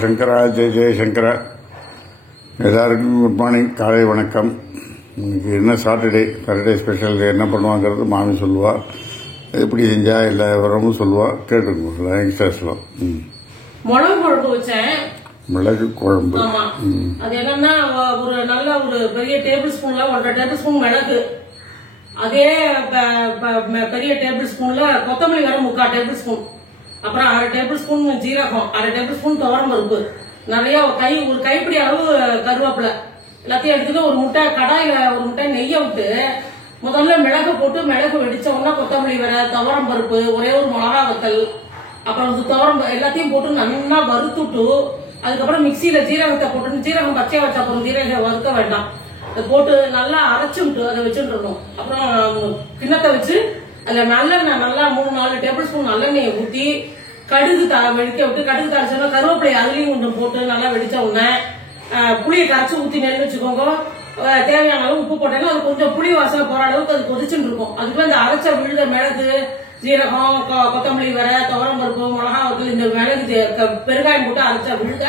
சங்கரா ஜெய சங்கரா. எல்லாருக்கும் good morning, காலை வணக்கம். இன்னைக்கு என்ன சாட்டர்டே ஸ்பெஷல் என்ன பண்ணுவாங்கிறது மாமி சொல்லுவா. எப்படி செஞ்சா எல்லா விவரமும் சொல்லுவா, கேட்டுருக்கோம் யங்ஸ்டர்ஸ்லாம். மிளகு குழம்பு வச்சேன். மிளகு குழம்பு அது என்னன்னா ஒரு பெரிய டேபிள் ஸ்பூன்ல 1.5 டேபிள் ஸ்பூன் மிளகு, அதே பெரிய டேபிள் ஸ்பூன்ல கொத்தமல்லி வர 3/4 டேபிள் ஸ்பூன், அப்புறம் 1/2 டேபிள் ஸ்பூன் ஜீரகம், 1/2 டேபிள் ஸ்பூன் துவரம் பருப்பு, நிறைய ஒரு கைப்பிடி அளவு கருவேப்பிலை எல்லாத்தையும் எடுத்துட்டு ஒரு முட்டை கடாயில ஒரு முட்டை நெய்ய விட்டு முதல்ல மிளகு போட்டு மிளகு வெடிச்ச உடனே கொத்தமல்லி வர துவரம் பருப்பு, ஒரே ஒரு மிளகா வத்தல், அப்புறம் துவரம் எல்லாத்தையும் போட்டு நல்லா வறுத்துட்டு அதுக்கப்புறம் மிக்சியில ஜீரகத்தை போட்டு, ஜீரகம் பச்சையா வச்சா அப்புறம் ஜீரகம் வறுக்க வேண்டாம், அதை போட்டு நல்லா அரைச்சு விட்டு அதை வச்சுட்டு இருந்தோம். அப்புறம் கிண்ணத்தை வச்சு அதுல நல்லெண்ணெய் நல்லா 3-4 டேபிள் ஸ்பூன் நல்லெண்ணெயை ஊற்றி கடுகு வெடிக்க விட்டு, கடுகு தாளிச்சோன்னா கருவேப்பிலை அதுலயும் கொஞ்சம் போட்டு நல்லா வெடிச்ச உடனே புளியை கரைச்சி ஊற்றி நெல் வச்சுக்கோங்க. தேவையான அளவு உப்பு போட்டேன்னா அது கொஞ்சம் புளி வாசனை போற அளவுக்கு அது கொதிச்சுட்டு இருக்கும். அதுக்குள்ள இந்த அரைச்ச விழுத மிளகு, ஜீரகம், கொத்தமல்லி வர, துவரம் பருப்பு, மிளகா வத்தல், இந்த மிளகு பெருங்காயம் போட்டு அரைச்ச விழுத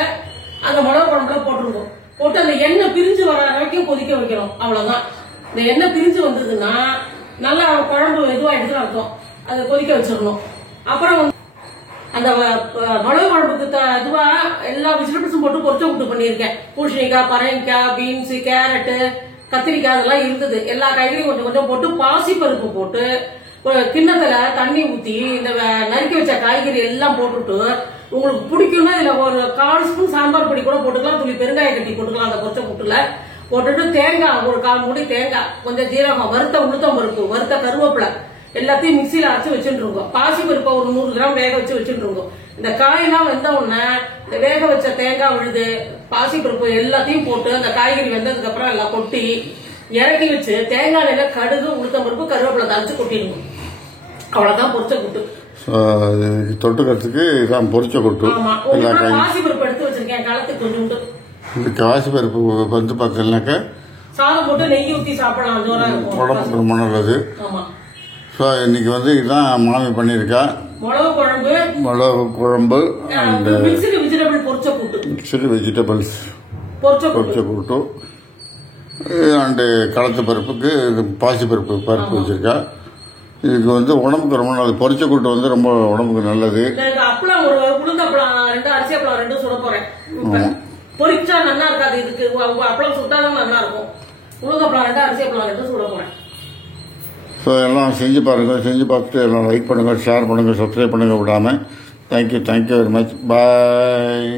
அந்த மிளகு குழம்புல போட்டுருக்கோம். போட்டு அந்த எண்ணெய் பிரிஞ்சு வர வரைக்கும் கொதிக்க வைக்கிறோம். அவ்வளவுதான். இந்த எண்ணெய் பிரிஞ்சு வந்ததுன்னா நல்லா குழம்பு இதுவாயிடுதுன்னு அர்த்தம். அதை கொதிக்க வச்சிடணும். அப்புறம் அந்த மிளகு குழம்புக்கு இதுவா எல்லா வெஜிடபிள்ஸும் போட்டு பொரிச்ச கூட்டு பண்ணியிருக்கேன். பூசணிக்காய், பரங்கிக்காய், பீன்ஸ், கேரட்டு, கத்திரிக்காய் அதெல்லாம் இருந்தது. எல்லா காய்கறியும் கொஞ்சம் கொஞ்சம் போட்டு பாசி பருப்பு போட்டு கிண்ணத்துல தண்ணி ஊத்தி இந்த நறுக்கி வச்ச காய்கறி எல்லாம் போட்டுட்டு, உங்களுக்கு பிடிக்கும்னா இதுல ஒரு 1/4 ஸ்பூன் சாம்பார் பொடி கூட போட்டுக்கலாம், துளி பெருங்காய கட்டி போட்டுக்கலாம். அந்த பொரிச்ச கூட்டுல போட்டுட்டு தேங்காய் ஒரு 1/4 மூடி தேங்காய், கொஞ்சம் ஜீரகம், வறுத்த உளுத்தம் பருப்பு, வறுத்த கருவேப்பிலை எல்லாத்தையும் மிக்சியில அரைச்சு வச்சுட்டு இருக்கோம். பாசி பருப்பை ஒரு 100 கிராம் வேக வச்சு வச்சுட்டு இருக்கோம். இந்த காயெல்லாம் வெந்த உடனே இந்த வேக வச்ச தேங்காய் விழுது, பாசி பருப்பு எல்லாத்தையும் போட்டு அந்த காய்கறி வெந்ததுக்கு அப்புறம் எல்லாம் கொட்டி இறக்கி வச்சு தேங்காய் எண்ணெயில கடுகு, உளுத்தம் பருப்பு, கருவேப்பிலை தரைச்சு கொட்டிடுவோம். அவ்வளவுதான் பொரிச்ச கூட்டு. தொட்டுக்கிறதுக்கு இதான் பொரிச்ச கூட்டு. பாசி பருப்பு எடுத்து வச்சிருக்கேன் காலத்துக்கு கொஞ்சோண்டு. இந்த பாசி பருப்பு வந்து பார்த்தீங்கன்னாக்கா சாதம் போட்டு நெய் ஊற்றி சாப்பிடலாம், ஜோரா இருக்கும், உடம்புக்கு ரொம்ப நல்லது. ஆமா. ஸோ இன்னைக்கு வந்து இதுதான் மாமி பண்ணியிருக்கா. மிளகு குழம்பு அண்ட் மிக்சடு வெஜிடபிள்ஸ் பொரிச்ச கூட்டு அண்டு களத்து பருப்புக்கு பாசி பருப்பு வச்சிருக்கா. இதுக்கு வந்து உடம்புக்கு ரொம்ப நல்லது. பொரிச்ச கூட்டு வந்து ரொம்ப உடம்புக்கு நல்லது. பொரிச்சா நல்லா இருக்காது, இதுக்கு அப்பளம் சுட்டாதான் நல்லா இருக்கும். உளுந்தப்பளம் 2 அரிசி அப்பளம் 2 சுட போறேன். ஸோ எல்லாம் செஞ்சு பாருங்கள். செஞ்சு பார்த்துட்டு எல்லாம் லைக் பண்ணுங்கள், ஷேர் பண்ணுங்கள், சப்ஸ்கிரைப் பண்ணுங்கள் விடாமல். Thank you very much. பாய்.